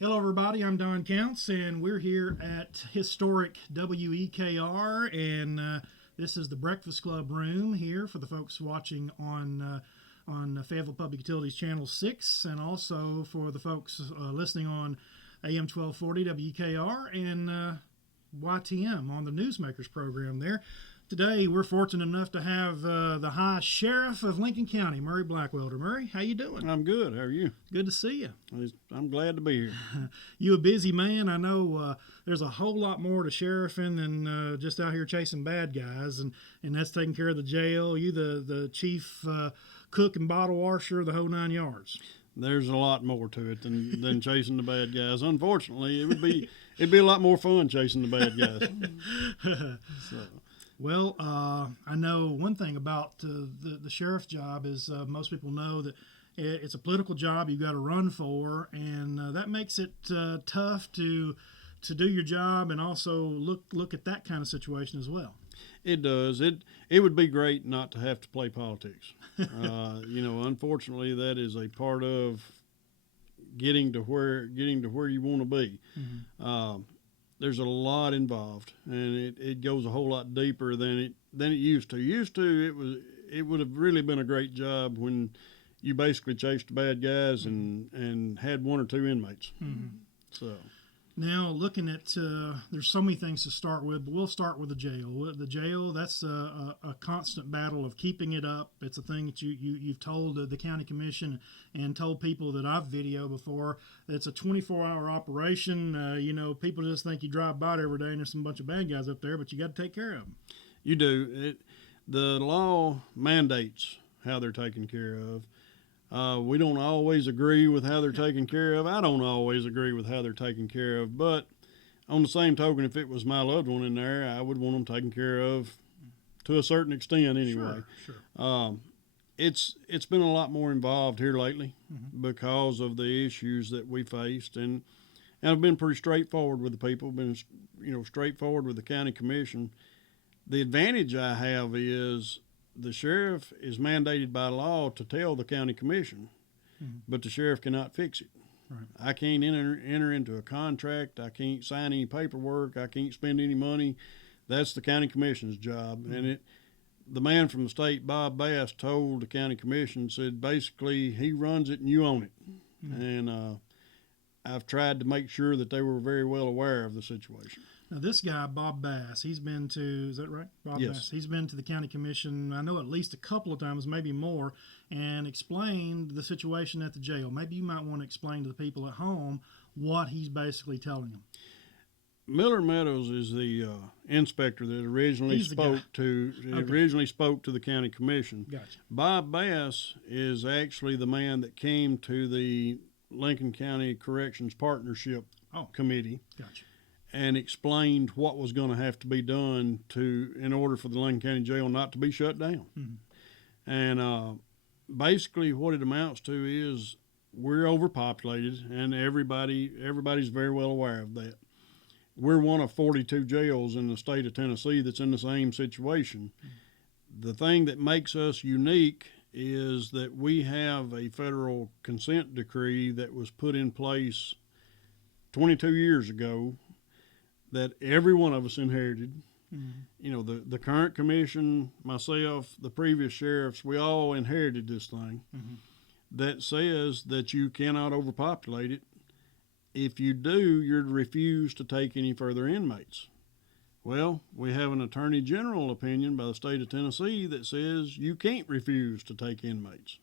Hello, everybody. I'm Don Counts, and we're here at historic WEKR, and this is the Breakfast Club room here for the folks watching on Fayetteville Public Utilities Channel 6, and also for the folks listening on AM 1240 WEKR and YTM on the Newsmakers program there. Today, we're fortunate enough to have the High Sheriff of Lincoln County, Murray Blackwelder. Murray, how you doing? I'm good. How are you? Good to see you. I'm glad to be here. You a busy man. I know there's a whole lot more to sheriffing than just out here chasing bad guys, and that's taking care of the jail. You the chief cook and bottle washer, the whole 9 yards. There's a lot more to it than chasing the bad guys. Unfortunately, it'd be a lot more fun chasing the bad guys. So. Well, I know one thing about the sheriff's job is most people know that it's a political job you've got to run for, and that makes it tough to do your job and also look at that kind of situation as well. It does. It would be great not to have to play politics. Unfortunately, that is a part of getting to where you want to be. Mm-hmm. There's a lot involved, and it goes a whole lot deeper than it used to. It would have really been a great job when you basically chased the bad guys and had one or two inmates. Mm-hmm. So now looking at there's so many things to start with, but we'll start with the jail. The jail, that's a constant battle of keeping it up. It's a thing that you've told the county commission and told people that I've videoed before. It's a 24-hour operation. People just think you drive by it every day and there's some bunch of bad guys up there, but you got to take care of them. You do. The law mandates how they're taken care of. We don't always agree with how they're taken care of. I don't always agree with how they're taken care of. But on the same token, if it was my loved one in there, I would want them taken care of to a certain extent anyway. Sure. It's been a lot more involved here lately because of the issues that we faced. And I've been pretty straightforward with the people, been straightforward with the county commission. The advantage I have is the sheriff is mandated by law to tell the county commission, but the sheriff cannot fix it. Right. I can't enter into a contract. I can't sign any paperwork. I can't spend any money. That's the county commission's job. And the man from the state, Bob Bass, told the county commission, said basically he runs it and you own it. And I've tried to make sure that they were very well aware of the situation. Now, this guy, Bob Bass, he's been to, is that right? Bob Yes. Bass. He's been to the county commission, I know at least a couple of times, maybe more, and explained the situation at the jail. Maybe you might want to explain to the people at home what he's basically telling them. Miller Meadows is the inspector that originally spoke to the county commission. Gotcha. Bob Bass is actually the man that came to the Lincoln County Corrections Partnership Committee. Gotcha. And explained what was going to have to be done in order for the Lincoln County Jail not to be shut down. Mm-hmm. And basically what it amounts to is we're overpopulated, and everybody's very well aware of that. We're one of 42 jails in the state of Tennessee that's in the same situation. Mm-hmm. The thing that makes us unique is that we have a federal consent decree that was put in place 22 years ago that every one of us inherited. Mm-hmm. The current commission, myself, the previous sheriffs, we all inherited this thing that says that you cannot overpopulate it. If you do, you're refused to take any further inmates. Well, we have an attorney general opinion by the state of Tennessee that says you can't refuse to take inmates.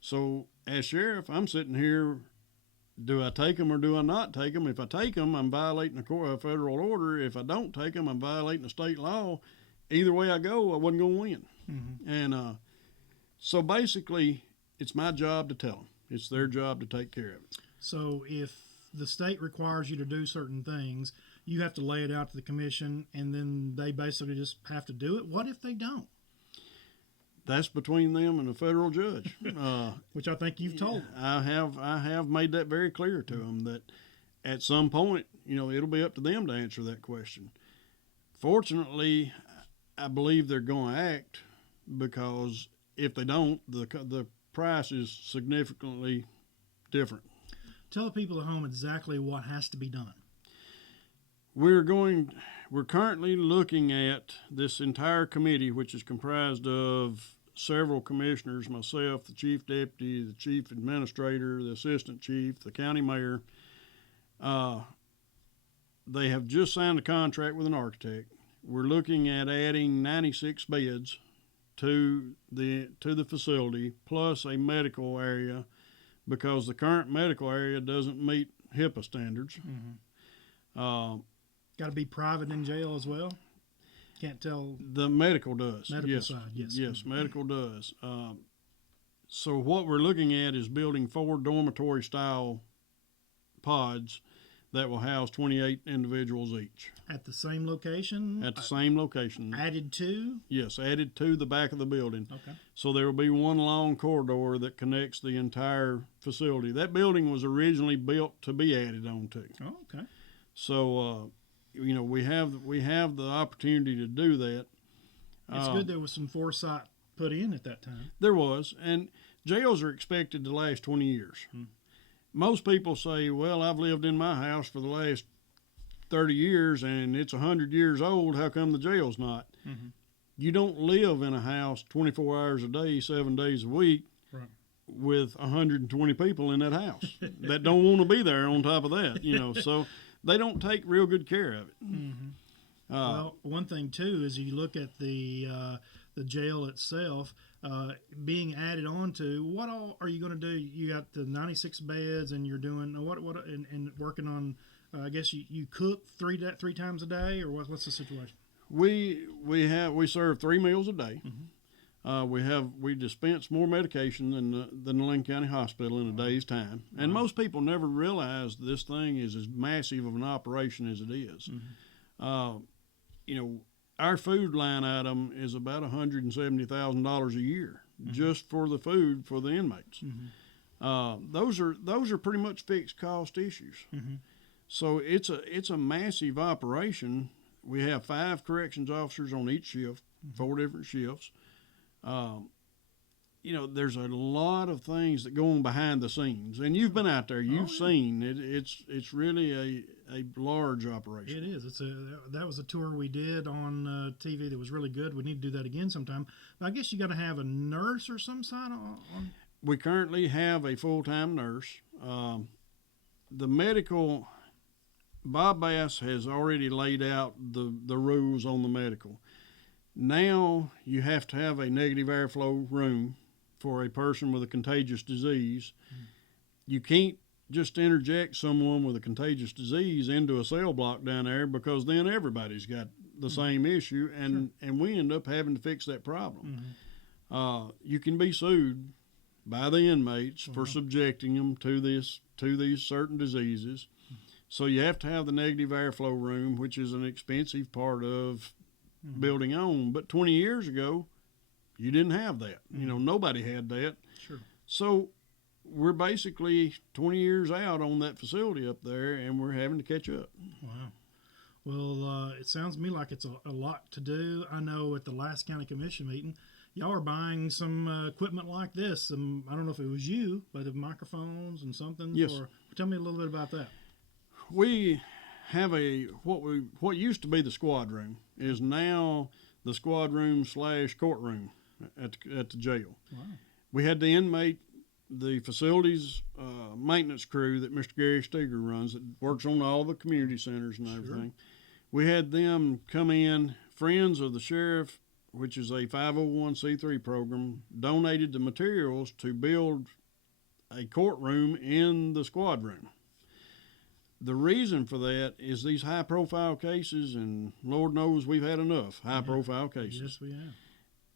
So as sheriff, I'm sitting here, do I take them or do I not take them? If I take them, I'm violating a federal order. If I don't take them, I'm violating a state law. Either way I go, I wasn't going to win. Mm-hmm. And so basically, it's my job to tell them. It's their job to take care of it. So if the state requires you to do certain things, you have to lay it out to the commission, and then they basically just have to do it. What if they don't? That's between them and the federal judge. Which I think you've told them. I have made that very clear to them that at some point, it'll be up to them to answer that question. Fortunately, I believe they're going to act, because if they don't, the price is significantly different. Tell the people at home exactly what has to be done. We're currently looking at this entire committee, which is comprised of several commissioners, myself, the chief deputy, the chief administrator, the assistant chief, the county mayor. They have just signed a contract with an architect. We're looking at adding 96 beds to the facility, plus a medical area, because the current medical area doesn't meet HIPAA standards. Got to be private in jail as well? Can't tell. The medical does. Medical side, yes. Yes, medical does. So what we're looking at is building 4 dormitory-style pods that will house 28 individuals each. At the same location? At the same location. Added to? Yes, added to the back of the building. Okay. So there will be one long corridor that connects the entire facility. That building was originally built to be added on to. Oh, okay. So, we have the opportunity to do that. It's good there was some foresight put in at that time. There was, and jails are expected to last 20 years. Most people say, well, I've lived in my house for the last 30 years and it's 100 years old. How come the jail's not? You don't live in a house 24 hours a day, 7 days a week, right, with 120 people in that house that don't want to be there on top of that, so they don't take real good care of it. Well, one thing too is you look at the jail itself being added on to. What all are you going to do? You got the 96 beds, and you're doing and working on. I guess you cook three times a day, or what's the situation? We serve 3 meals a day. We dispense more medication than the Lincoln County Hospital in a day's time, and most people never realize this thing is as massive of an operation as it is. Our food line item is about $170,000 a year just for the food for the inmates. Those are pretty much fixed cost issues. So it's a massive operation. We have 5 corrections officers on each shift, 4 different shifts. There's a lot of things that go on behind the scenes, and you've been out there, you've seen it. It's really a large operation. It is. That was a tour we did on TV that was really good. We need to do that again sometime. But I guess you got to have a nurse or some side on. We currently have a full-time nurse. The medical, Bob Bass has already laid out the rules on the medical. Now you have to have a negative airflow room for a person with a contagious disease. You can't just interject someone with a contagious disease into a cell block down there, because then everybody's got the same issue, and we end up having to fix that problem. You can be sued by the inmates for subjecting them to these certain diseases. So you have to have the negative airflow room, which is an expensive part of building on. But 20 years ago, you didn't have that. Nobody had that. Sure. So we're basically 20 years out on that facility up there, and we're having to catch up. Wow. Well, it sounds to me like it's a lot to do. I know at the last county commission meeting, y'all are buying some equipment like this. I don't know if it was you, but the microphones and something. Yes. Tell me a little bit about that. We have what used to be the squad room is now the squad room / courtroom at the jail. Wow. We had the facilities maintenance crew that Mr. Gary Steger runs, that works on all the community centers and everything. We had them come in. Friends of the Sheriff, which is a 501c3 program, donated the materials to build a courtroom in the squad room. The reason for that is these high-profile cases, and Lord knows we've had enough high-profile cases. Yes, we have.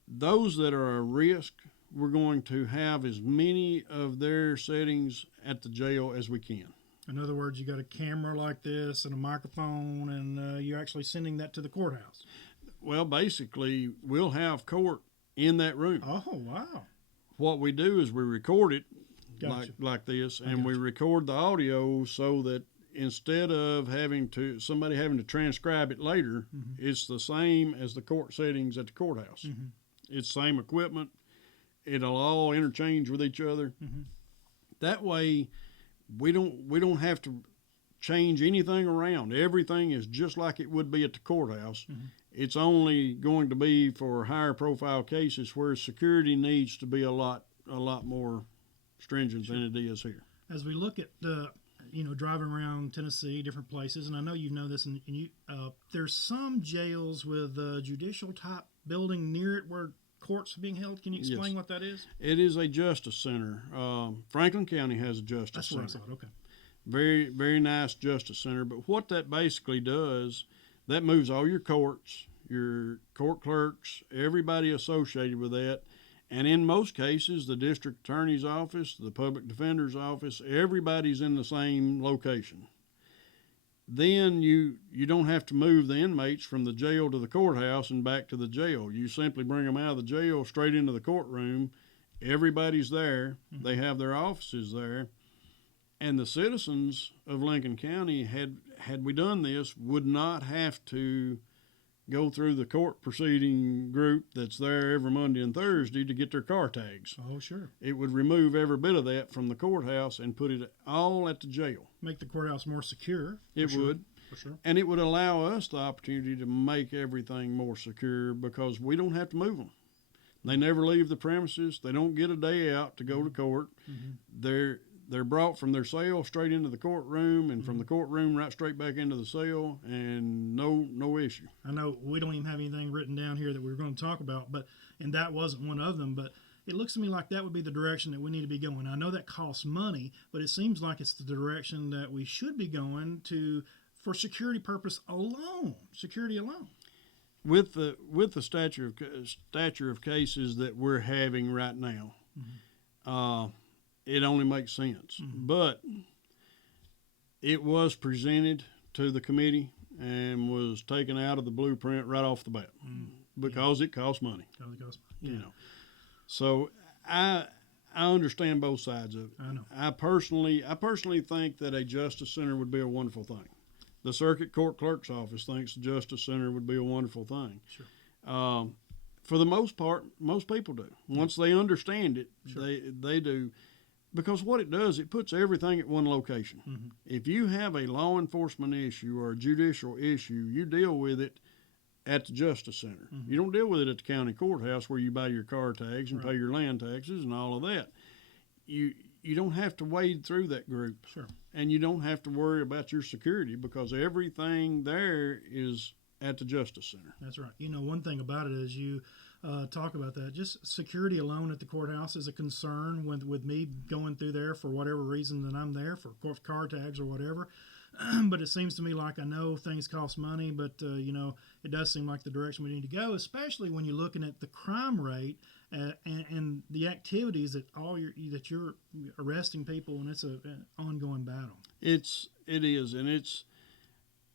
Those that are a risk, we're going to have as many of their settings at the jail as we can. In other words, you got a camera like this and a microphone, and you're actually sending that to the courthouse. Well, basically, we'll have court in that room. Oh, wow. What we do is we record it Gotcha. like this, and we record the audio so that instead of somebody having to transcribe it later, it's the same as the court settings at the courthouse. It's same equipment. It'll all interchange with each other. That way, we don't have to change anything around. Everything is just like it would be at the courthouse. Mm-hmm. It's only going to be for higher profile cases where security needs to be a lot more stringent than it is here. As we look at driving around Tennessee, different places, and I know you know this, and you there's some jails with a judicial type building near it where courts are being held. Can you explain what that is? It is a justice center. Franklin County has a justice center. That's what I thought. Okay. Very, very nice justice center. But what that basically does, that moves all your courts, your court clerks, everybody associated with that. And in most cases, the district attorney's office, the public defender's office, everybody's in the same location. Then you don't have to move the inmates from the jail to the courthouse and back to the jail. You simply bring them out of the jail straight into the courtroom. Everybody's there. Mm-hmm. They have their offices there. And the citizens of Lincoln County, had we done this, would not have to go through the court proceeding group that's there every Monday and Thursday to get their car tags. Oh, sure. It would remove every bit of that from the courthouse and put it all at the jail. Make the courthouse more secure. It would. For sure. And it would allow us the opportunity to make everything more secure because we don't have to move them. They never leave the premises. They don't get a day out to go to court. Mm-hmm. They're brought from their cell straight into the courtroom, and from the courtroom right straight back into the cell, and no issue. I know we don't even have anything written down here that we were going to talk about, and that wasn't one of them, but it looks to me like that would be the direction that we need to be going. I know that costs money, but it seems like it's the direction that we should be going to for security purpose alone, security alone. With the stature of cases that we're having right now, it only makes sense. Mm-hmm. But it was presented to the committee and was taken out of the blueprint right off the bat because it costs money. You know, so I understand both sides of it. I know. I personally think that a justice center would be a wonderful thing. The circuit court clerk's office thinks the justice center would be a wonderful thing. Sure. For the most part, most people do. Once they understand it, sure. they do. Because what it does, it puts everything at one location. Mm-hmm. If you have a law enforcement issue or a judicial issue, you deal with it at the Justice Center. Mm-hmm. You don't deal with it at the county courthouse where you buy your car tags and pay your land taxes and all of that. You don't have to wade through that group. Sure. And you don't have to worry about your security because everything there is at the Justice Center. That's right. You know, one thing about it is you talk about that. Just security alone at the courthouse is a concern with me going through there for whatever reason that I'm there, for car tags or whatever. But it seems to me like I know things cost money, but, it does seem like the direction we need to go, especially when you're looking at the crime rate and the activities that you're arresting people, and it's an ongoing battle. It is, and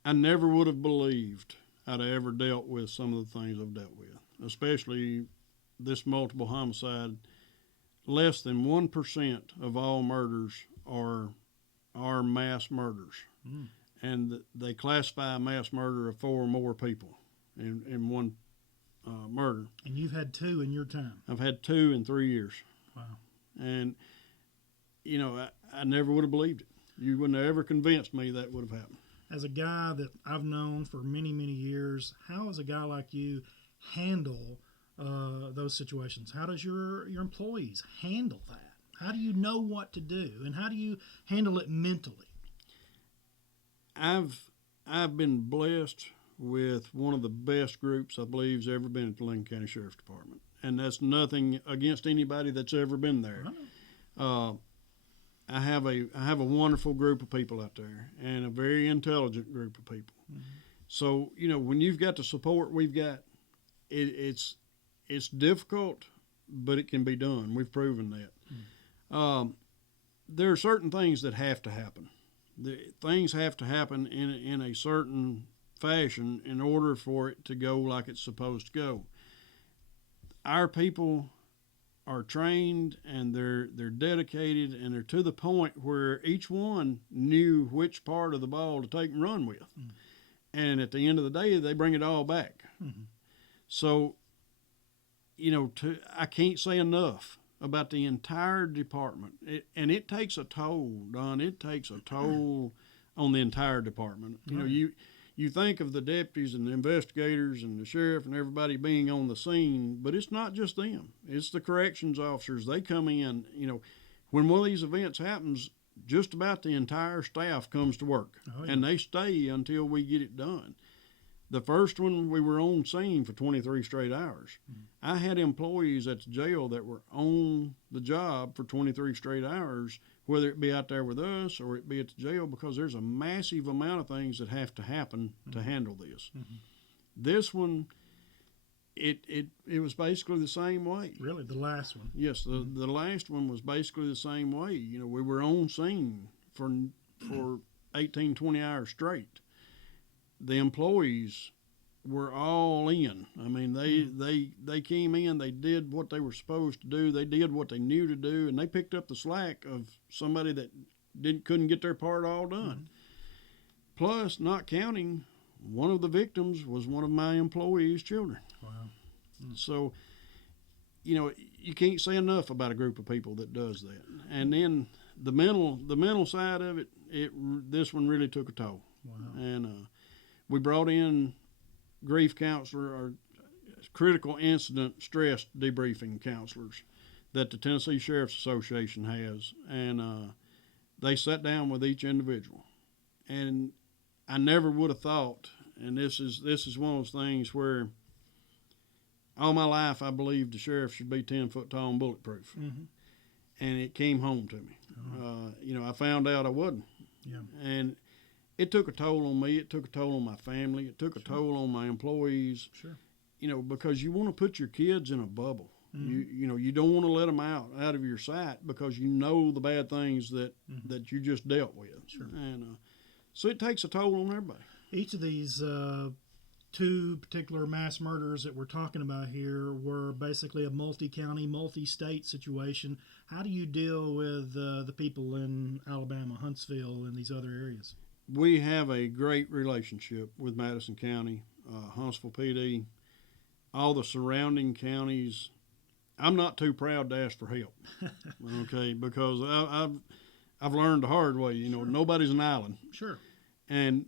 I never would have believed I'd have ever dealt with some of the things I've dealt with. Especially this multiple homicide. Less than 1% of all murders are mass murders. Mm. And they classify a mass murder of 4 or more people in one murder. And you've had 2 in your time. I've had 2 in 3 years. Wow. And, I never would have believed it. You wouldn't have ever convinced me that would have happened. As a guy that I've known for many, many years, how does a guy like you handle those situations? How does your employees handle that? How do you know what to do, and how do you handle it mentally? I've been blessed with one of the best groups I believe has ever been at the Lincoln County Sheriff's Department, and that's nothing against anybody that's ever been there. I have a wonderful group of people out there, and a very intelligent group of people. Mm-hmm. So when you've got the support we've got, it's difficult, but it can be done. We've proven that. Mm. There are certain things that have to happen. Things have to happen in a certain fashion in order for it to go like it's supposed to go. Our people are trained, and they're dedicated, and they're to the point where each one knew which part of the ball to take and run with. Mm. And at the end of the day, they bring it all back. Mm-hmm. So, I can't say enough about the entire department. And it takes a toll, Don. It takes a toll on the entire department. You know, you think of the deputies and the investigators and the sheriff and everybody being on the scene, but it's not just them. It's the corrections officers. They come in, you know, when one of these events happens, just about the entire staff comes to work, and they stay until we get it done. The first one, we were on scene for 23 straight hours. I had employees at the jail that were on the job for 23 straight hours, whether it be out there with us or it be at the jail, because there's a massive amount of things that have to happen to handle this. This one, it was basically the same way. Really, the last one? Yes, the last one was basically the same way. You know, we were on scene for 18, 20 hours straight. The employees were all in. I mean, they came in, they did what they were supposed to do, they did what they knew to do, and they picked up the slack of somebody that couldn't get their part all done. Plus, not counting, one of the victims was one of my employees' children. Wow. So, you know, you can't say enough about a group of people that does that. And then the mental side of it, this one really took a toll. Wow. And we brought in grief counselor or critical incident stress debriefing counselors that the Tennessee Sheriff's Association has, and they sat down with each individual. And I never would have thought, and this is one of those things where all my life I believed the sheriff should be 10 foot tall and bulletproof, and it came home to me. You know, I found out I wasn't, and it took a toll on me. It took a toll on my family. It took a toll on my employees. You know, because you want to put your kids in a bubble. You know, you don't want to let them out of your sight because you know the bad things that you just dealt with. And so it takes a toll on everybody. Each of these two particular mass murders that we're talking about here were basically a multi-county, multi-state situation. How do you deal with the people in Alabama, Huntsville, and these other areas? We have a great relationship with Madison County, Huntsville PD, all the surrounding counties. I'm not too proud to ask for help, okay, because I've learned the hard way. You know, nobody's an island. And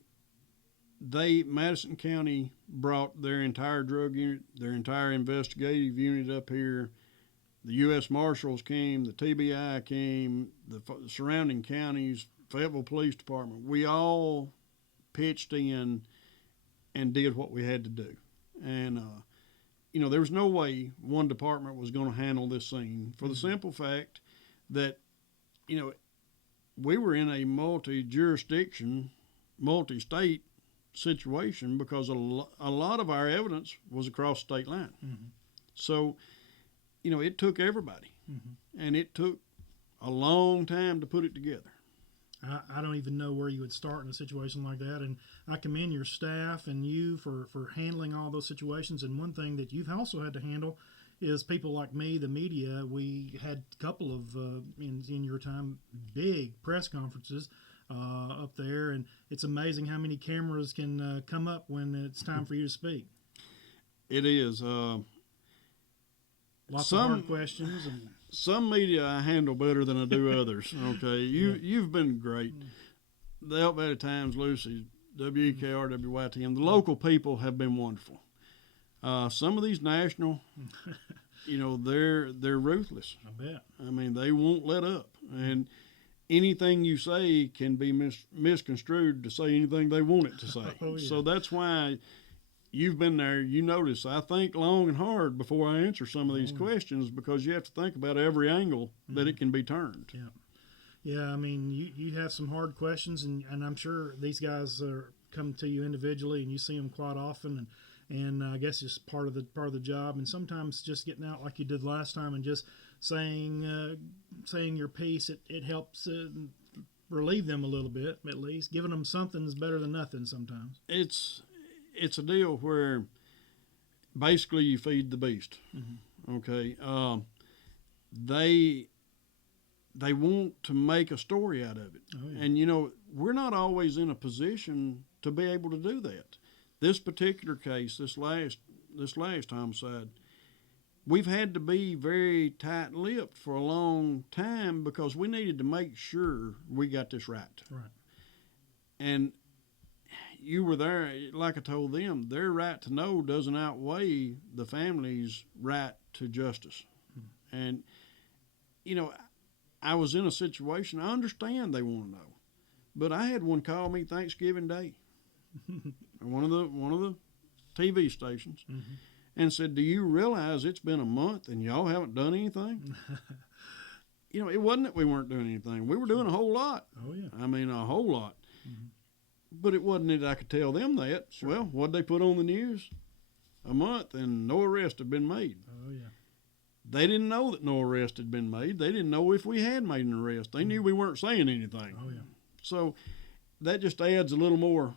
Madison County brought their entire drug unit, their entire investigative unit up here. The U.S. Marshals came, the TBI came, the surrounding counties, Fayetteville Police Department. We all pitched in and did what we had to do. And, you know, there was no way one department was going to handle this scene for the simple fact that, you know, we were in a multi-jurisdiction, multi-state situation because a lot of our evidence was across state line. So, you know, it took everybody, and it took a long time to put it together. I don't even know where you would start in a situation like that, and I commend your staff and you for handling all those situations. And one thing that you've also had to handle is people like me, the media. We had a couple of, in your time, big press conferences up there, and it's amazing how many cameras can come up when it's time for you to speak. It is. Lots of hard questions. And some media I handle better than I do others. Okay, you've been great. The Elk Valley Times, Lucy, WEKR, WYTM, the local people have been wonderful. Some of these national, you know, they're ruthless. I bet. I mean, they won't let up, and anything you say can be misconstrued to say anything they want it to say. So that's why you've been there. You notice I think long and hard before I answer some of these questions, because you have to think about every angle that it can be turned. Yeah, I mean, you have some hard questions, and I'm sure these guys are coming to you individually, and you see them quite often, and I guess it's part of the job. And sometimes just getting out like you did last time and just saying your piece, it helps relieve them a little bit, at least. Giving them something is better than nothing sometimes. It's a deal where basically you feed the beast. Okay, they want to make a story out of it. And you know, we're not always in a position to be able to do that. This particular case, this last homicide, we've had to be very tight-lipped for a long time because we needed to make sure we got this right. Right. And you were there, like I told them, their right to know doesn't outweigh the family's right to justice. And, you know, I was in a situation, I understand they want to know, but I had one call me Thanksgiving Day, one of the TV stations, and said, "Do you realize it's been a month and y'all haven't done anything?" You know, it wasn't that we weren't doing anything. We were doing a whole lot. Oh, yeah. I mean, a whole lot. But it wasn't that I could tell them that. Sure. Well, what'd they put on the news? A month and no arrest had been made. Oh, yeah. They didn't know that no arrest had been made. They didn't know if we had made an arrest. They knew we weren't saying anything. Oh, yeah. So that just adds a little more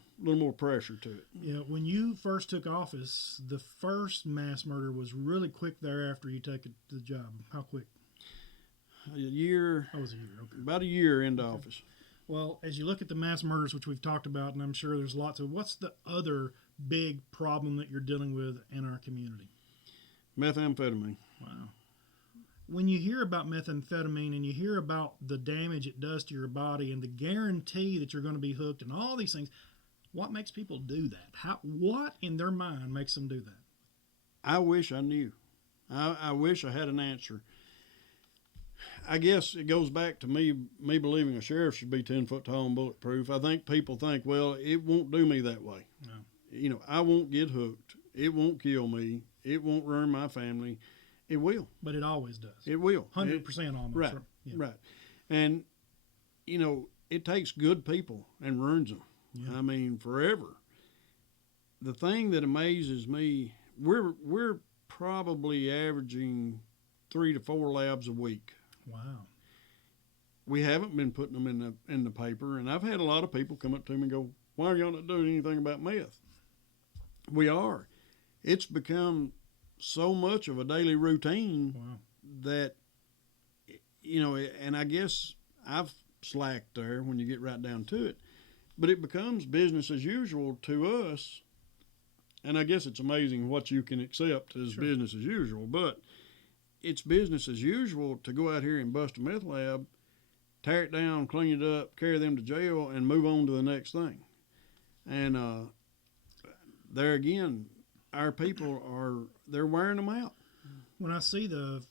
pressure to it. Yeah, when you first took office, the first mass murder was really quick thereafter you took the job. How quick? A year. That was a year, okay. About a year into office. Well, as you look at the mass murders, which we've talked about, and I'm sure there's lots of, what's the other big problem that you're dealing with in our community? Methamphetamine. Wow. When you hear about methamphetamine and you hear about the damage it does to your body and the guarantee that you're going to be hooked and all these things, what makes people do that? What in their mind makes them do that? I wish I knew. I wish I had an answer. I guess it goes back to me believing a sheriff should be 10 foot tall and bulletproof. I think people think, well, it won't do me that way. No. You know, I won't get hooked. It won't kill me. It won't ruin my family. It will. But it always does. It will. 100% almost. Right. Yeah. Right. And, you know, it takes good people and ruins them. Yeah. I mean, forever. The thing that amazes me, we're probably averaging 3 to 4 labs a week. Wow. We haven't been putting them in the paper, and I've had a lot of people come up to me and go, "Why are y'all not doing anything about meth?" We are. It's become so much of a daily routine. Wow. That, you know, and I guess I've slacked there when you get right down to it, but it becomes business as usual to us. And I guess it's amazing what you can accept as Sure. business as usual, but it's business as usual to go out here and bust a meth lab, tear it down, clean it up, carry them to jail, and move on to the next thing. And there again, our people they're wearing them out. When I see the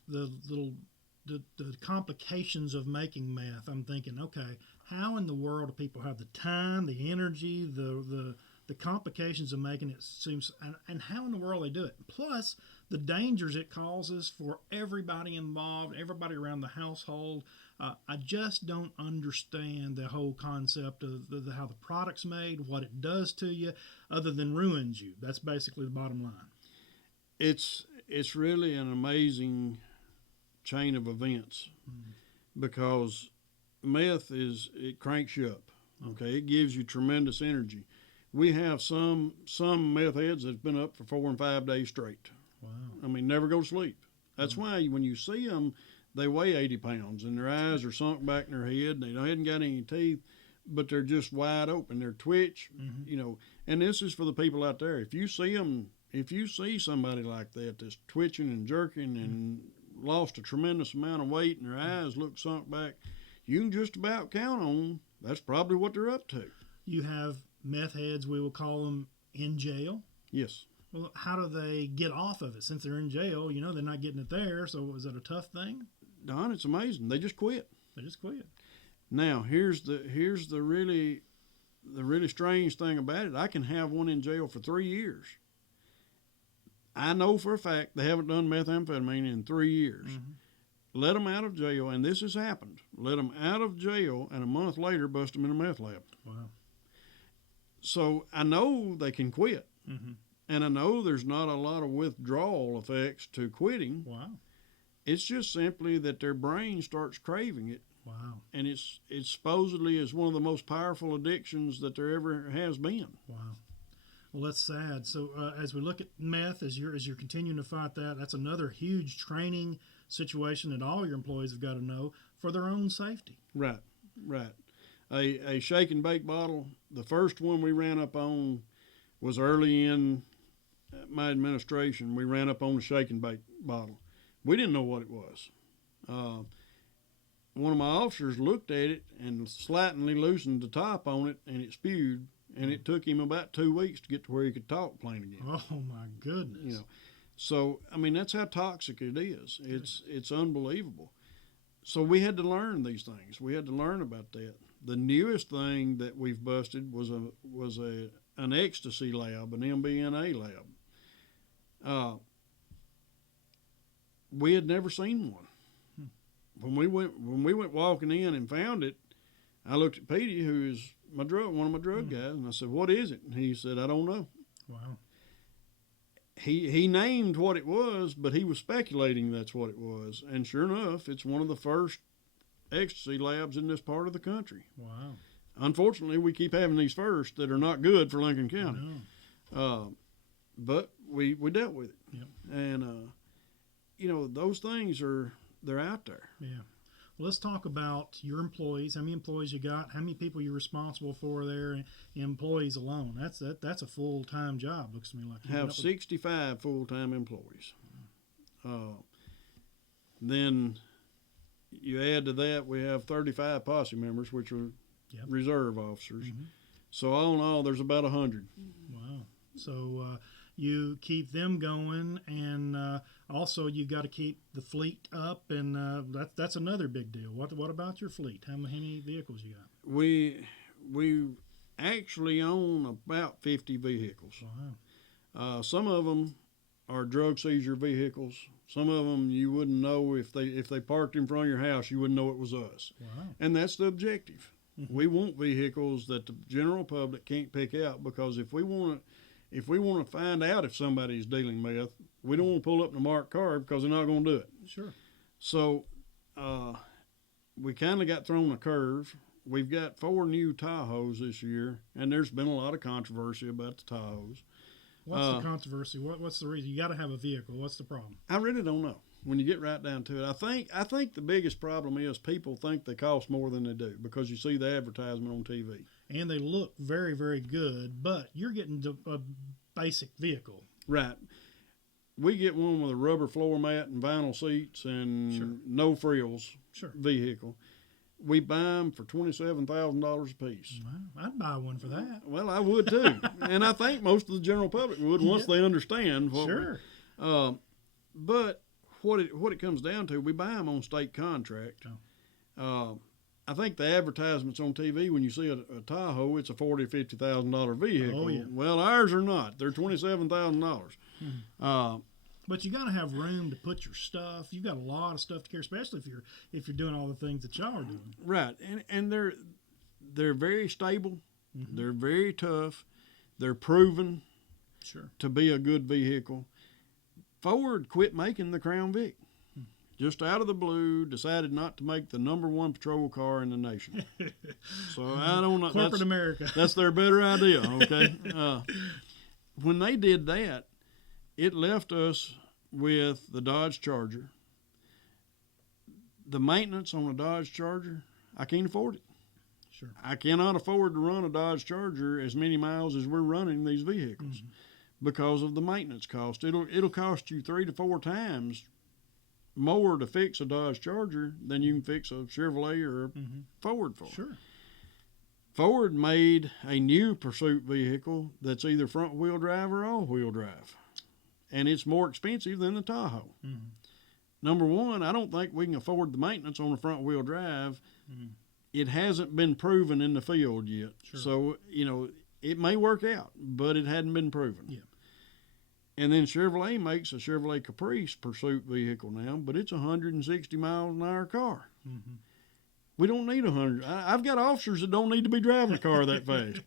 complications of making meth, I'm thinking, okay, how in the world do people have the time, the energy, the complications of making it seems, and how in the world they do it? Plus, the dangers it causes for everybody involved, everybody around the household. I just don't understand the whole concept of how the product's made, what it does to you, other than ruins you. That's basically the bottom line. It's really an amazing chain of events because meth it cranks you up. Okay, it gives you tremendous energy. We have some meth heads that's been up for 4 and 5 days straight. Wow. I mean, never go to sleep. That's why when you see them, they weigh 80 pounds and their eyes are sunk back in their head. They hadn't got any teeth, but they're just wide open. They're twitch, you know. And this is for the people out there. If you see somebody like that that's twitching and jerking and lost a tremendous amount of weight and their eyes look sunk back, you can just about count on that's probably what they're up to. You have meth heads, we will call them, in jail. Yes. Well, how do they get off of it? Since they're in jail, you know, they're not getting it there. So is that a tough thing? Don, it's amazing. They just quit. They just quit. Now, here's the really strange thing about it. I can have one in jail for 3 years. I know for a fact they haven't done methamphetamine in 3 years. Let them out of jail, and this has happened. Let them out of jail, and a month later, bust them in a meth lab. Wow. So I know they can quit, and I know there's not a lot of withdrawal effects to quitting. Wow. It's just simply that their brain starts craving it. Wow. And it's supposedly is one of the most powerful addictions that there ever has been. Wow. Well, that's sad. So as we look at meth, as you're continuing to fight that, that's another huge training situation that all your employees have got to know for their own safety. Right. A shake and bake bottle, the first one we ran up on was early in my administration. We ran up on the shake and bake bottle. We didn't know what it was. One of my officers looked at it and slightly loosened the top on it, and it spewed. And it took him about 2 weeks to get to where he could talk plain again. Oh my goodness! You know, so I mean that's how toxic it is. It's unbelievable. So we had to learn these things. We had to learn about that. The newest thing that we've busted was an ecstasy lab, an MBNA lab. We had never seen one. When we went walking in and found it, I looked at Petey, who is one of my drug guys, and I said, "What is it?" And he said, "I don't know." Wow. He named what it was, but he was speculating that's what it was. And sure enough, it's one of the first ecstasy labs in this part of the country. Wow. Unfortunately, we keep having these first that are not good for Lincoln County. But we dealt with it. Yep. And, those things they're out there. Yeah. Well, let's talk about your employees. How many employees you got? How many people you're responsible for there? Employees alone. That's a full-time job. Looks to me like you have 65 full-time employees. Then you add to that, we have 35 posse members, which are reserve officers. Mm-hmm. So all in all, there's about 100. Wow. So you keep them going, and also you got to keep the fleet up, and that's another big deal. What about your fleet? How many vehicles you got? We actually own about 50 vehicles. Wow. Some of them are drug seizure vehicles. Some of them you wouldn't know if they parked in front of your house, you wouldn't know it was us. Wow. And that's the objective. Mm-hmm. We want vehicles that the general public can't pick out, because if we want to find out if somebody's dealing meth, we don't want to pull up in a marked car because they're not going to do it. Sure. So we kind of got thrown a curve. We've got 4 new Tahoes this year, and there's been a lot of controversy about the Tahoes. What's the controversy? What's the reason? You got to have a vehicle. What's the problem? I really don't know. When you get right down to it, I think the biggest problem is people think they cost more than they do because you see the advertisement on TV. And they look very, very good, but you're getting a basic vehicle. Right. We get one with a rubber floor mat and vinyl seats and no frills vehicle. We buy them for $27,000 a piece. Wow, I'd buy one for that. Well, I would too. And I think most of the general public would once they understand. But what it comes down to, we buy them on state contract. I think the advertisements on TV, when you see a Tahoe, it's a $40,000 or $50,000 vehicle. Oh, yeah. Well, ours are not. They're $27,000. But you got to have room to put your stuff. You've got a lot of stuff to carry, especially if you're doing all the things that y'all are doing. Right, and they're very stable. Mm-hmm. They're very tough. They're proven to be a good vehicle. Ford quit making the Crown Vic. Just out of the blue, decided not to make the #1 patrol car in the nation. So I don't know. Corporate America. That's their better idea, okay? When they did that, it left us with the Dodge Charger. The maintenance on a Dodge Charger, I can't afford it. Sure. I cannot afford to run a Dodge Charger as many miles as we're running these vehicles because of the maintenance cost. It'll cost you 3 to 4 times more to fix a Dodge Charger than you can fix a Chevrolet or a Ford for. Sure. Ford made a new pursuit vehicle that's either front-wheel drive or all-wheel drive, and it's more expensive than the Tahoe. Mm-hmm. Number one, I don't think we can afford the maintenance on a front-wheel drive. Mm-hmm. It hasn't been proven in the field yet. Sure. So, it may work out, but it hadn't been proven. Yeah. And then Chevrolet makes a Chevrolet Caprice pursuit vehicle now, but it's a 160 miles an hour car. Mm-hmm. We don't need 100. I've got officers that don't need to be driving a car that fast.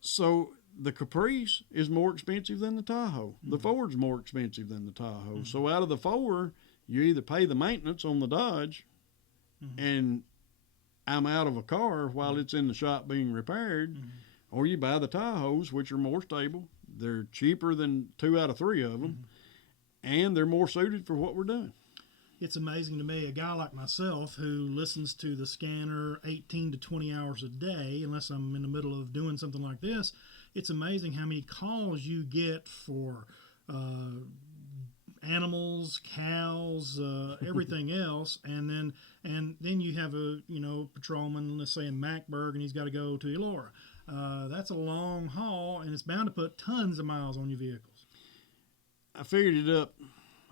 So the Caprice is more expensive than the Tahoe. Mm-hmm. The Ford's more expensive than the Tahoe. Mm-hmm. So out of the 4, you either pay the maintenance on the Dodge, and I'm out of a car while it's in the shop being repaired, or you buy the Tahoes, which are more stable. They're cheaper than 2 out of 3 of them, and they're more suited for what we're doing. It's amazing to me, a guy like myself who listens to the scanner 18 to 20 hours a day, unless I'm in the middle of doing something like this, it's amazing how many calls you get for animals, cows, everything else, and then you have a patrolman, let's say in Macburg, and he's got to go to Elora. That's a long haul, and it's bound to put tons of miles on your vehicles. I figured it up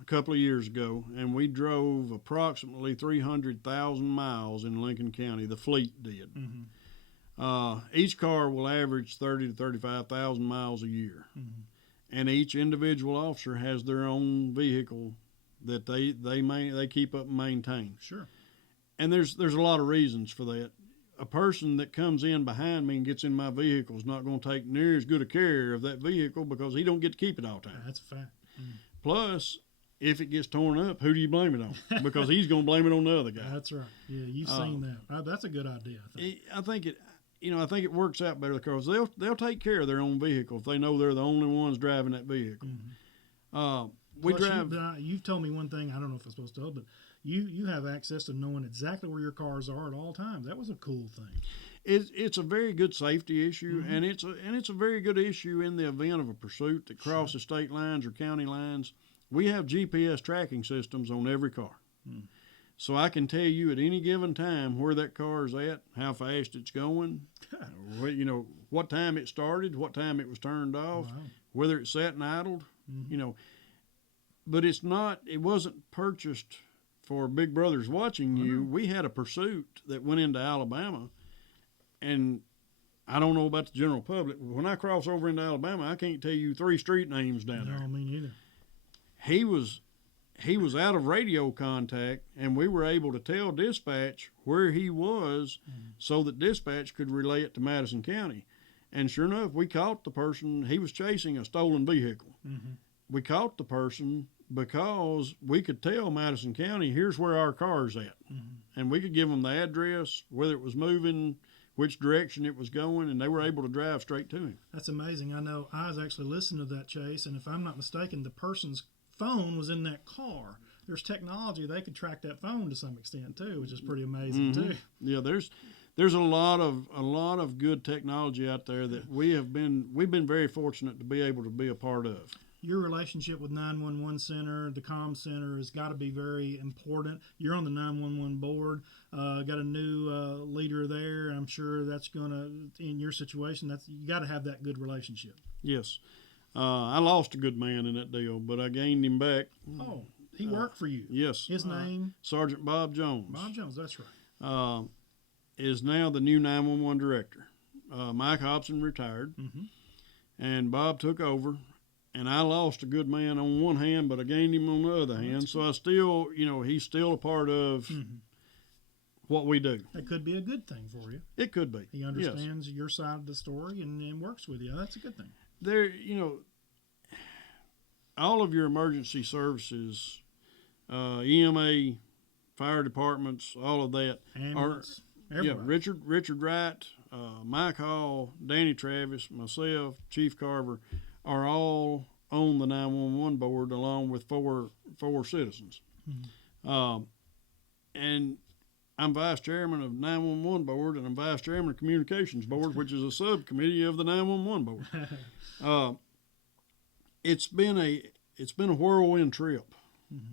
a couple of years ago, and we drove approximately 300,000 miles in Lincoln County. The fleet did. Each car will average 30 to 35,000 miles a year, and each individual officer has their own vehicle that they keep up and maintain. Sure. And there's a lot of reasons for that. A person that comes in behind me and gets in my vehicle is not going to take near as good a care of that vehicle because he don't get to keep it all the time. That's a fact. Plus, if it gets torn up, who do you blame it on? Because he's going to blame it on the other guy. That's right. Yeah, you've seen that. That's a good idea, I think. I think it works out better because they'll take care of their own vehicle if they know they're the only ones driving that vehicle. You've told me one thing. I don't know if I'm supposed to tell, but you have access to knowing exactly where your cars are at all times. That was a cool thing. It's a very good safety issue, and it's a very good issue in the event of a pursuit that crosses state lines or county lines. We have GPS tracking systems on every car. So I can tell you at any given time where that car is at, how fast it's going, what time it started, what time it was turned off, whether it's sat and idled, But it wasn't purchased for Big Brother's watching you. We had a pursuit that went into Alabama, and I don't know about the general public, but when I cross over into Alabama, I can't tell you 3 street names down there. No, me neither. He was out of radio contact, and we were able to tell dispatch where he was so that dispatch could relay it to Madison County. And sure enough, we caught the person. He was chasing a stolen vehicle. We caught the person because we could tell Madison County, here's where our car's at. And we could give them the address, whether it was moving, which direction it was going, and they were able to drive straight to him. That's amazing. I know I was actually listening to that chase, and if I'm not mistaken, the person's phone was in that car. There's technology they could track that phone to some extent too, which is pretty amazing too. Yeah, there's a lot of good technology out there that we've been very fortunate to be able to be a part of. Your relationship with 911 Center, the comm center, has got to be very important. You're on the 911 board. Got a new leader there. I'm sure that's going to, in your situation, you got to have that good relationship. Yes. I lost a good man in that deal, but I gained him back. Oh, he worked for you. Yes. His name? Sergeant Bob Jones. Bob Jones, that's right. Is now the new 911 director. Mike Hobson retired, and Bob took over, and I lost a good man on one hand, but I gained him on the other hand. So I still, he's still a part of what we do. That could be a good thing for you. It could be. He understands your side of the story and works with you. That's a good thing. There, all of your emergency services, EMA, fire departments, all of that Ambulance, Richard Wright, Mike Hall, Danny Travis, myself, Chief Carver, are all on the 911 board along with four citizens. And I'm vice chairman of 911 board, and I'm vice chairman of communications board, which is a subcommittee of the 911 board. It's been a whirlwind trip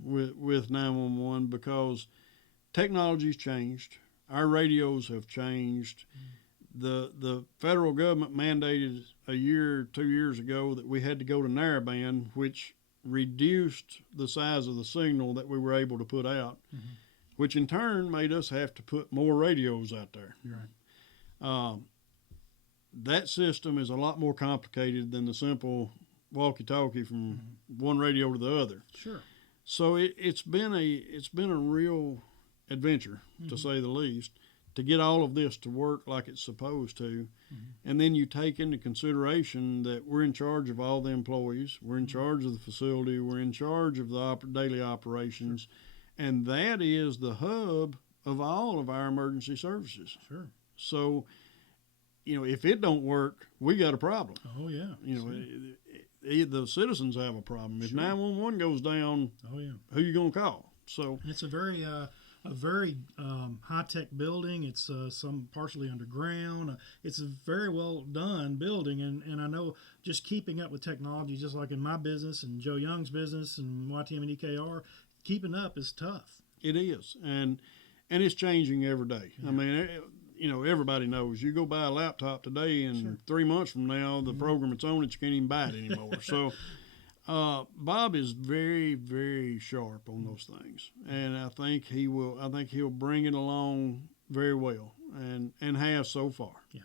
with 911 because technology's changed. Our radios have changed. The federal government mandated a year or 2 years ago that we had to go to narrowband, which reduced the size of the signal that we were able to put out, which in turn made us have to put more radios out there. Right. That system is a lot more complicated than the simple walkie-talkie from one radio to the other. Sure. So it's been a real adventure, to say the least, to get all of this to work like it's supposed to. And then you take into consideration that we're in charge of all the employees, we're in charge of the facility, we're in charge of the daily operations, and that is the hub of all of our emergency services. Sure. So, if it don't work, we got a problem. Oh, yeah. The citizens have a problem. If 911 goes down, who you going to call? So it's a very a very high-tech building. It's some partially underground. It's a very well done building, and I know just keeping up with technology, just like in my business and Joe Young's business and YTM and EKR, keeping up is tough. It is, and it's changing every day. I mean, everybody knows. You go buy a laptop today, and 3 months from now, the program it's on, you can't even buy it anymore. So Bob is very, very sharp on those things, and I think he will. I think he'll bring it along very well, and has so far. Yeah.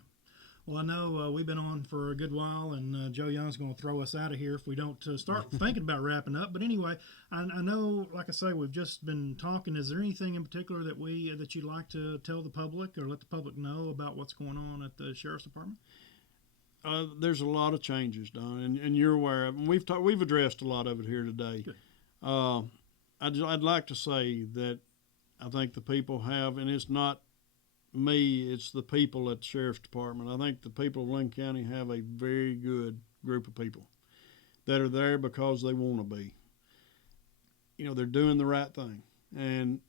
Well, I know we've been on for a good while, and Joe Young's going to throw us out of here if we don't start thinking about wrapping up. But anyway, I know, like I say, we've just been talking. Is there anything in particular that you'd like to tell the public or let the public know about what's going on at the Sheriff's Department? There's a lot of changes, Don, and you're aware of them. We've addressed a lot of it here today. I'd like to say that I think the people have, and it's not me, it's the people at the Sheriff's Department. I think the people of Lincoln County have a very good group of people that are there because they want to be. They're doing the right thing, and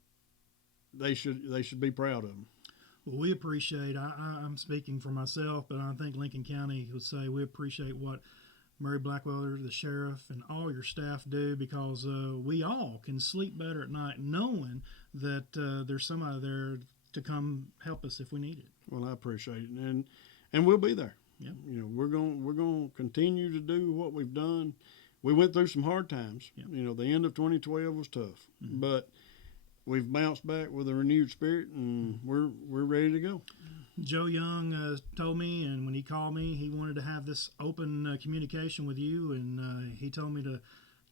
they should be proud of them. Well, we appreciate, I'm speaking for myself, but I think Lincoln County would say we appreciate what Murray Blackwelder, the sheriff, and all your staff do, because we all can sleep better at night knowing that there's somebody there to come help us if we need it. Well, I appreciate it, and we'll be there. Yeah. We're going to continue to do what we've done. We went through some hard times. Yeah. The end of 2012 was tough, but we've bounced back with a renewed spirit, and we're ready to go. Joe Young told me, and when he called me, he wanted to have this open communication with you, and he told me to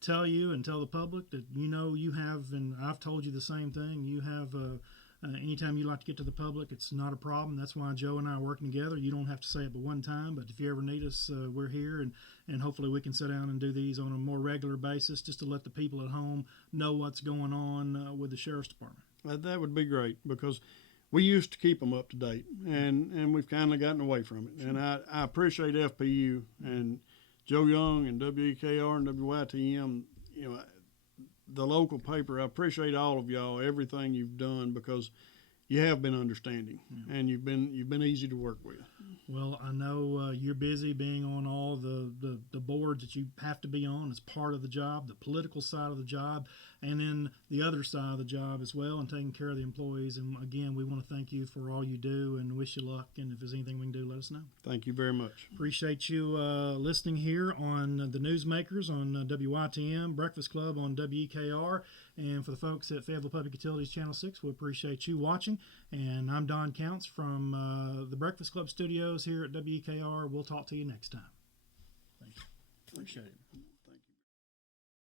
tell you and tell the public that you have, and I've told you the same thing, you have anytime you like to get to the public, it's not a problem. That's why Joe and I are working together. You don't have to say it but one time, but if you ever need us, we're here, and hopefully we can sit down and do these on a more regular basis just to let the people at home know what's going on with the Sheriff's Department. That would be great, because we used to keep them up to date, and we've kind of gotten away from it. And I appreciate FPU and Joe Young and WEKR and WYTM, the local paper. I appreciate all of y'all, everything you've done, because you have been understanding, and you've been easy to work with. Well, I know you're busy being on all the boards that you have to be on as part of the job, the political side of the job, and then the other side of the job as well, and taking care of the employees. And again, we want to thank you for all you do and wish you luck. And if there's anything we can do, let us know. Thank you very much. Appreciate you listening here on the Newsmakers on WYTM, Breakfast Club on WEKR. And for the folks at Fayetteville Public Utilities Channel 6, we appreciate you watching. And I'm Don Counts from the Breakfast Club studios here at WEKR. We'll talk to you next time. Thank you. Appreciate it.